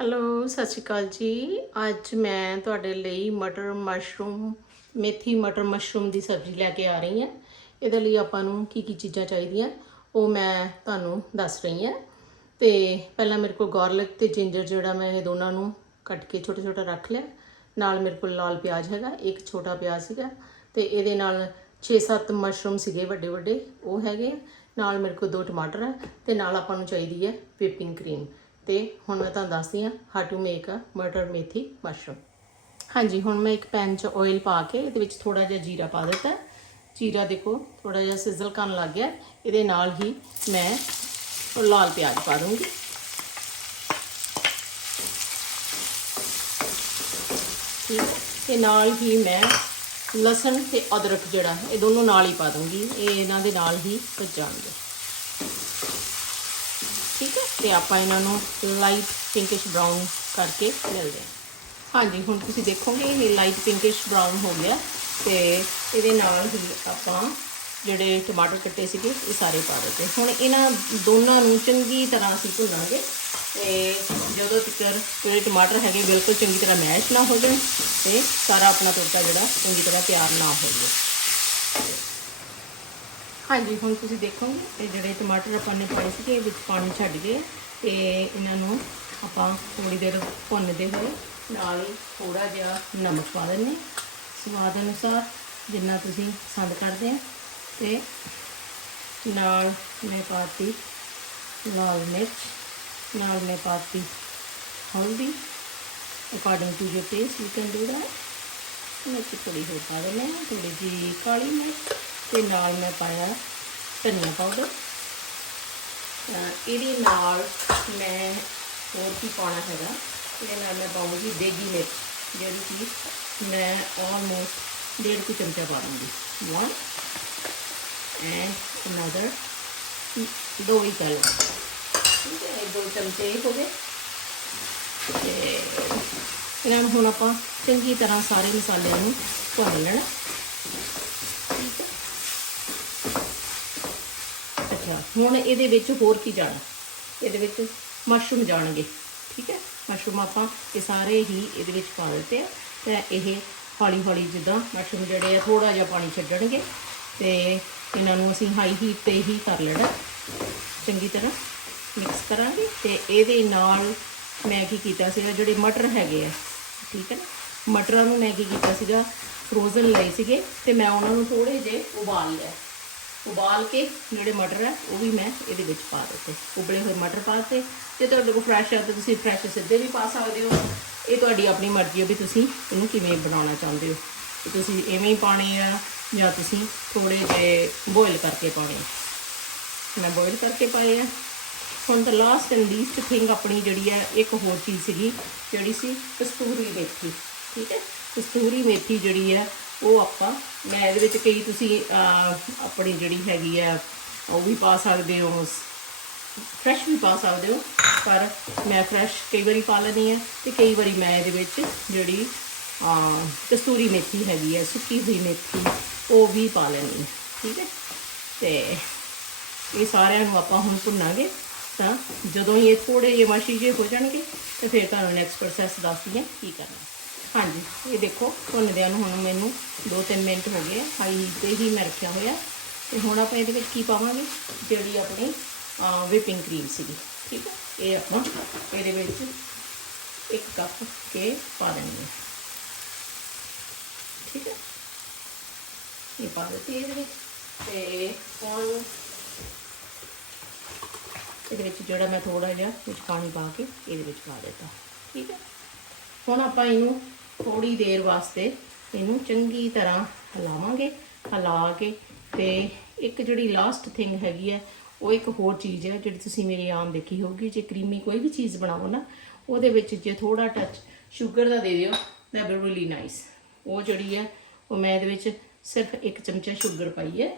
Hello ਸਤਿ ਸ਼੍ਰੀ ਅਕਾਲ ਜੀ। ਅੱਜ ਮੈਂ ਤੁਹਾਡੇ ਲਈ ਮਟਰ ਮਸ਼ਰੂਮ, ਮੇਥੀ ਮਟਰ ਮਸ਼ਰੂਮ ਦੀ ਸਬਜ਼ੀ ਲੈ ਕੇ ਆ ਰਹੀ ਹਾਂ। ਇਹਦੇ ਲਈ ਆਪਾਂ ਨੂੰ ਕੀ ਕੀ ਚੀਜ਼ਾਂ ਚਾਹੀਦੀਆਂ, ਉਹ ਮੈਂ ਤੁਹਾਨੂੰ ਦੱਸ ਰਹੀ ਹਾਂ। ਤੇ ਪਹਿਲਾਂ ਮੇਰੇ ਕੋਲ ਗਾਰਲਿਕ ਤੇ ਜਿੰਜਰ ਜਿਹੜਾ ਮੈਂ ਇਹ ਦੋਨਾਂ ਨੂੰ ਕੱਟ ਕੇ ਛੋਟਾ ਛੋਟਾ ਰੱਖ ਲਿਆ। ਨਾਲ ਮੇਰੇ ਕੋਲ ਲਾਲ ਪਿਆਜ਼ ਹੈਗਾ, ਇੱਕ ਛੋਟਾ ਪਿਆਜ਼ ਸੀਗਾ। ਤੇ ਇਹਦੇ ਨਾਲ 6-7 ਮਸ਼ਰੂਮ ਸੀਗੇ ਵੱਡੇ ਵੱਡੇ, ਉਹ ਹੈਗੇ ਆ। ਨਾਲ ਮੇਰੇ ਕੋਲ ਦੋ ਟਮਾਟਰ ਹੈ ਤੇ ਨਾਲ ਆਪਾਂ ਨੂੰ ਚਾਹੀਦੀ ਹੈ ਵਿਪਿੰਗ ਕਰੀਮ। ਤੇ ਹੁਣ ਮੈਂ ਤੁਹਾਨੂੰ ਦੱਸਦੀ ਹਾਂ how to make a matar methi mushroom ਹਾਂਜੀ, ਹੁਣ ਮੈਂ ਇੱਕ ਪੈਨ 'ਚ ਆਇਲ ਪਾ ਕੇ ਇਹਦੇ ਵਿੱਚ ਥੋੜਾ ਜਿਹਾ ਜੀਰਾ ਪਾ ਦਿੱਤਾ। ਜੀਰਾ ਦੇਖੋ ਥੋੜਾ ਜਿਹਾ ਸਿਜ਼ਲ ਕਰਨ ਲੱਗ ਗਿਆ। ਇਹਦੇ ਨਾਲ ਹੀ ਮੈਂ ਲਾਲ ਪਿਆਜ਼ ਪਾ ਦੂੰਗੀ। ਠੀਕ ਤੇ ਨਾਲ ਹੀ ਮੈਂ ਲਸਣ ਤੇ ਅਦਰਕ ਜਿਹੜਾ, ਇਹ ਦੋਨੋਂ ਨਾਲ ਹੀ ਪਾ ਦੂੰਗੀ। ਇਹ ਇਹਨਾਂ ਦੇ ਨਾਲ ਹੀ ਭੁੱਜ ਜਾਣਗੇ ਤੇ ਆਪਾਂ ਇਹਨਾਂ ਨੂੰ ਲਾਈਟ ਪਿੰਕਿਸ਼ ਬ੍ਰਾਊਨ ਕਰਕੇ ਮਿਲਦੇ ਹਾਂ। ਹਾਂਜੀ, ਹੁਣ ਤੁਸੀਂ ਦੇਖੋਗੇ ਇਹ ਲਾਈਟ ਪਿੰਕਿਸ਼ ਬ੍ਰਾਊਨ ਹੋ ਗਿਆ ਤੇ ਇਹਦੇ ਨਾਲ ਹੀ ਆਪਾਂ ਜਿਹੜੇ ਟਮਾਟਰ ਕੱਟੇ ਸੀਗੇ, ਇਹ ਸਾਰੇ ਪਾ ਦਿੱਤੇ। ਹੁਣ ਇਹਨਾਂ ਦੋਨਾਂ ਨੂੰ ਚੰਗੀ ਤਰ੍ਹਾਂ ਅਸੀਂ ਭੁੰਨਾਂਗੇ ਤੇ ਜਦੋਂ ਤੱਕ ਜਿਹੜੇ ਟਮਾਟਰ ਹੈਗੇ, ਬਿਲਕੁਲ ਚੰਗੀ ਤਰ੍ਹਾਂ ਮੈਸ਼ ਨਾ ਹੋ ਜਾਣ ਤੇ ਸਾਰਾ ਆਪਣਾ ਤੜਕਾ ਜਿਹੜਾ ਚੰਗੀ ਤਰ੍ਹਾਂ ਤਿਆਰ ਨਾ ਹੋ ਜਾਵੇ। ਹਾਂਜੀ, ਹੁਣ ਤੁਸੀਂ ਦੇਖੋਗੇ ਇਹ ਜਿਹੜੇ ਟਮਾਟਰ ਆਪਾਂ ਨੇ ਪਾਏ ਸੀਗੇ, ਇਹ ਵਿੱਚ ਪਾਣੀ ਛੱਡ ਗਏ ਤੇ ਇਹਨਾਂ ਨੂੰ ਆਪਾਂ ਥੋੜੀ ਦੇਰ ਭੁੰਨਦੇ ਹੋਏ ਨਾਲ ਹੀ ਥੋੜਾ ਜਿਹਾ ਨਮਕ ਪਾ ਦਿੰਦੇ ਹਾਂ। ਸਵਾਦ ਅਨੁਸਾਰ ਜਿੰਨਾ ਤੁਸੀਂ ਪਸੰਦ ਕਰਦੇ ਆ ਤੇ ਨਾਲ ਮੈਂ ਪਾਤੀ ਲਾਲ ਮਿਰਚ, ਨਾਲ ਮੈਂ ਪਾਤੀ ਹਲਦੀ according to your taste you can do that ਮਿਰਚ ਥੋੜੀ ਹੋਰ ਪਾ ਦਿੰਦੇ ਹਾਂ ਥੋੜੀ ਜੀ ਕਾਲੀ ਮਿਰਚ। ਤੇ ਨਾਲ ਮੈਂ ਪਾਇਆ ਧਨੀਆ ਪਾਊਡਰ ਤਾਂ ਇਹਦੇ ਨਾਲ ਮੈਂ ਹੋਰ ਕੀ ਪਾਉਣਾ ਹੈਗਾ? ਇਹਦੇ ਨਾਲ ਮੈਂ ਪਾਉਂਗੀ ਦੇਗੀ ਮਿਰਚ, ਜਿਹੜੀ ਕਿ ਮੈਂ ਆਲਮੋਸਟ ਡੇਢ ਕੁ ਚਮਚਾ ਪਾ ਦੂੰਗੀ। ਵਨ ਐਂਡ ਅਨਦਰ ਦੋ ਹੀ ਕਰ ਠੀਕ ਹੈ ਦੋ ਚਮਚੇ ਹੋ ਗਏ। ਤੇ ਇਹਨਾਂ ਨੂੰ ਹੁਣ ਆਪਾਂ ਚੰਗੀ ਤਰ੍ਹਾਂ ਸਾਰੇ ਮਸਾਲਿਆਂ ਨੂੰ ਭੁੰਨ ਲੈਣਾ ਠੀਕ ਹੈ ਅੱਛਾ ਹੁਣ ਇਹਦੇ ਵਿੱਚ ਹੋਰ ਕੀ ਜਾਣਾ? ਇਹਦੇ ਵਿੱਚ ਮਸ਼ਰੂਮ ਜਾਣਗੇ, ਠੀਕ ਹੈ? ਮਸ਼ਰੂਮ ਆਪਾਂ ਇਹ ਸਾਰੇ ਹੀ ਇਹਦੇ ਵਿੱਚ ਪਾ ਦਿੱਤੇ ਆ। ਤੇ ਇਹ ਹੌਲੀ ਹੌਲੀ ਜਿੱਦਾਂ ਮਸ਼ਰੂਮ ਜਿਹੜੇ ਆ ਥੋੜਾ ਜਿਹਾ ਪਾਣੀ ਛੱਡਣਗੇ ਤੇ ਇਹਨਾਂ ਨੂੰ ਅਸੀਂ ਹਾਈ ਹੀਟ ਤੇ ਹੀ ਕਰ ਲੈਣਾ। ਚੰਗੀ ਤਰ੍ਹਾਂ ਮਿਕਸ ਕਰਾਂਗੇ ਤੇ ਇਹਦੇ ਨਾਲ ਮੈਂ ਕੀ ਕੀਤਾ ਸੀਗਾ, ਜਿਹੜੇ ਮਟਰ ਹੈਗੇ ਆ, ਠੀਕ ਹੈ ਨਾ? ਮਟਰਾਂ ਨੂੰ ਮੈਂ ਕੀ ਕੀਤਾ ਸੀਗਾ ਫਰੋਜ਼ਨ ਲਏ ਸੀਗੇ ਤੇ ਮੈਂ ਉਹਨਾਂ ਨੂੰ ਥੋੜੇ ਜਿਹੇ ਉਬਾਲ ਲਿਆ। ਉਬਾਲ ਕੇ ਜਿਹੜੇ ਮਟਰ ਹੈ, ਉਹ ਵੀ ਮੈਂ ਇਹਦੇ ਵਿੱਚ ਪਾ ਦਿੱਤੇ। ਉਬਲੇ ਹੋਏ ਮਟਰ ਪਾ ਦਿੱਤੇ ਜੇ ਤੁਹਾਡੇ ਕੋਲ ਫਰੈਸ਼ ਹੈ ਤਾਂ ਤੁਸੀਂ ਫਰੈਸ਼ ਸਿੱਧੇ ਵੀ ਪਾ ਸਕਦੇ ਹੋ। ਇਹ ਤੁਹਾਡੀ ਆਪਣੀ ਮਰਜ਼ੀ ਹੈ ਵੀ ਤੁਸੀਂ ਇਹਨੂੰ ਕਿਵੇਂ ਬਣਾਉਣਾ ਚਾਹੁੰਦੇ ਹੋ। ਤੁਸੀਂ ਐਵੇਂ ਹੀ ਪਾਣੇ ਆ ਜਾਂ ਤੁਸੀਂ ਥੋੜੇ ਜਿਹੇ ਬੋਇਲ ਕਰਕੇ ਪਾਣੇ ਮੈਂ ਬੋਇਲ ਕਰਕੇ ਪਾਏ ਆ। ਹੁਣ ਤਾਂ ਲਾਸਟ ਐਂਡ ਲੀਸਟ ਥਿੰਗ ਆਪਣੀ ਜਿਹੜੀ ਹੈ, ਇੱਕ ਹੋਰ ਚੀਜ਼ ਸੀਗੀ, ਜਿਹੜੀ ਸੀ ਕਸਤੂਰੀ ਮੇਥੀ। ਠੀਕ ਹੈ? ਕਸਤੂਰੀ ਮੇਥੀ ਜਿਹੜੀ ਹੈ ਉਹ ਆਪਾਂ, ਮੈਂ ਇਹਦੇ ਵਿੱਚ ਕਈ ਤੁਸੀਂ ਆਪਣੀ ਜਿਹੜੀ ਹੈਗੀ ਆ, ਉਹ ਵੀ ਪਾ ਸਕਦੇ ਹੋ ਫਰੈਸ਼ ਵੀ ਪਾ ਸਕਦੇ ਹੋ, ਪਰ ਮੈਂ ਫਰੈਸ਼ ਕਈ ਵਾਰੀ ਪਾ ਲੈਂਦੀ ਹਾਂ ਤੇ ਕਈ ਵਾਰੀ ਮੈਂ ਇਹਦੇ ਵਿੱਚ ਜਿਹੜੀ ਕਸਤੂਰੀ ਮੇਥੀ ਹੈਗੀ ਹੈ ਸੁੱਕੀ ਹੋਈ ਮੇਥੀ, ਉਹ ਵੀ ਪਾ ਲੈਂਦੀ ਹਾਂ, ਠੀਕ ਹੈ? ਤੇ ਇਹ ਸਾਰਿਆਂ ਨੂੰ ਆਪਾਂ ਹੁਣ ਭੁੰਨਾਂਗੇ, ਤਾਂ ਜਦੋਂ ਹੀ ਇਹ ਥੋੜੇ ਜਿਹੇ ਮਸ਼ੀ ਜਿਹੇ ਹੋ ਜਾਣਗੇ, ਤੇ ਫਿਰ ਤੁਹਾਨੂੰ ਨੈਕਸਟ ਪ੍ਰੋਸੈਸ ਦੱਸਦੀ ਹਾਂ ਕੀ ਕਰਨਾ। ਹਾਂਜੀ, ਇਹ ਦੇਖੋ, ਭੁੰਨਦਿਆਂ ਨੂੰ ਹੁਣ ਮੈਨੂੰ 2-3 ਮਿੰਟ ਹੋ ਗਏ ਹਾਈ ਹੀਟ ਤੇ ਹੀ ਮੈਂ ਰੱਖਿਆ ਹੋਇਆ। ਤੇ ਹੁਣ ਆਪਾਂ ਇਹਦੇ ਵਿੱਚ ਕੀ ਪਾਵਾਂਗੇ? ਜਿਹੜੀ ਆਪਣੀ ਵਿਪਿੰਗ ਕਰੀਮ ਸੀਗੀ, ਠੀਕ ਹੈ ਇਹ ਆਪਾਂ ਇਹਦੇ ਵਿੱਚ ਇੱਕ ਕੱਪ ਕੇ ਪਾ ਦੇਣੀ ਹੈ ਠੀਕ ਹੈ ਇਹ ਪਾ ਦਿੱਤੀ ਇਹਦੇ ਵਿੱਚ। ਤੇ ਹੁਣ ਇਹਦੇ ਵਿੱਚ ਜਿਹੜਾ ਮੈਂ ਥੋੜਾ ਜਿਹਾ ਵਿੱਚ ਪਾਣੀ ਪਾ ਕੇ ਇਹਦੇ ਵਿੱਚ ਪਾ ਦਿੱਤਾ। ਠੀਕ ਹੈ ਹੁਣ ਆਪਾਂ ਇਹਨੂੰ ਥੋੜੀ ਦੇਰ ਵਾਸਤੇ ਇਹਨੂੰ ਚੰਗੀ ਤਰ੍ਹਾਂ ਹਿਲਾਵਾਂਗੇ। ਹਿਲਾ ਕੇ ਤੇ ਇੱਕ ਜਿਹੜੀ ਲਾਸਟ ਥਿੰਗ ਹੈਗੀ ਹੈ, ਉਹ ਇੱਕ ਹੋਰ ਚੀਜ਼ ਹੈ ਜਿਹੜੀ ਤੁਸੀਂ ਮੇਰੀ ਆਮ ਦੇਖੀ ਹੋਊਗੀ। ਜੇ ਕਰੀਮੀ ਕੋਈ ਵੀ ਚੀਜ਼ ਬਣਾਓ ਨਾ, ਉਹਦੇ ਵਿੱਚ ਜੇ ਥੋੜਾ ਟੱਚ ਸ਼ੂਗਰ ਦਾ ਦੇ ਦਿਓ, that will really ਨਾਈਸ ਉਹ ਜਿਹੜੀ ਹੈ, ਉਹ ਮੈਂ ਇਹਦੇ ਵਿੱਚ ਸਿਰਫ ਇੱਕ ਚਮਚਾ ਸ਼ੂਗਰ ਪਾਈ ਹੈ।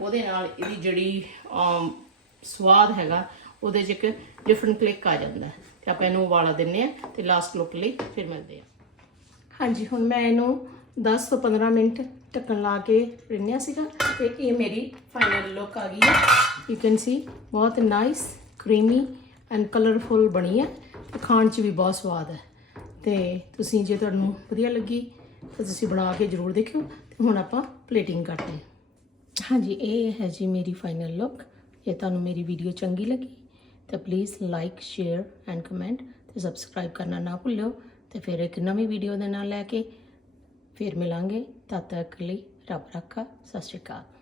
ਉਹਦੇ ਨਾਲ ਇਹਦੀ ਜਿਹੜੀ ਸਵਾਦ ਹੈਗਾ, ਉਹਦੇ 'ਚ ਇੱਕ ਡਿਫਰੈਂਟ ਕਲਿੱਕ ਆ ਜਾਂਦਾ ਹੈ। ਤੇ ਆਪਾਂ ਇਹਨੂੰ ਉਬਾਲਾ ਦਿੰਨੇ ਆ ਤੇ ਲਾਸਟ ਲੁੱਕ ਲਈ ਫਿਰ ਮਿਲਦੇ ਆ ਹਾਂਜੀ, ਹੁਣ ਮੈਂ ਇਹਨੂੰ 10 ਤੋਂ 15 ਮਿੰਟ ਢੱਕਣ ਲਾ ਕੇ ਰਿੰਨਿਆ ਸੀਗਾ ਤੇ ਇਹ ਮੇਰੀ ਫਾਈਨਲ ਲੁੱਕ ਆ ਗਈ ਹੈ। ਯੂ ਕੈਨ ਸੀ ਬਹੁਤ ਨਾਈਸ ਕਰੀਮੀ ਐਂਡ ਕਲਰਫੁਲ ਬਣੀ ਹੈ ਤੇ ਖਾਣ 'ਚ ਵੀ ਬਹੁਤ ਸਵਾਦ ਹੈ। ਤੇ ਤੁਸੀਂ ਜੇ ਤੁਹਾਨੂੰ ਵਧੀਆ ਲੱਗੀ ਤਾਂ ਤੁਸੀਂ ਬਣਾ ਕੇ ਜ਼ਰੂਰ ਦੇਖਿਓ ਤੇ ਹੁਣ ਆਪਾਂ ਪਲੇਟਿੰਗ ਕਰਦੇ ਹਾਂ। ਹਾਂਜੀ, ਇਹ ਹੈ ਜੀ ਮੇਰੀ ਫਾਈਨਲ ਲੁੱਕ ਜੇ ਤੁਹਾਨੂੰ ਮੇਰੀ ਵੀਡੀਓ ਚੰਗੀ ਲੱਗੀ ਤਾਂ please like share and comment ਤੇ ਸਬਸਕ੍ਰਾਈਬ ਕਰਨਾ ਨਾ ਭੁੱਲਿਓ। ਤੇ ਫਿਰ ਇੱਕ ਨਵੀਂ ਵੀਡੀਓ ਦੇ ਨਾਲ ਲੈ ਕੇ ਫਿਰ ਮਿਲਾਂਗੇ। ਤਦ ਤੱਕ ਲਈ ਰੱਬ ਰੱਖਾ। ਸਤਿ ਸ਼੍ਰੀ ਅਕਾਲ।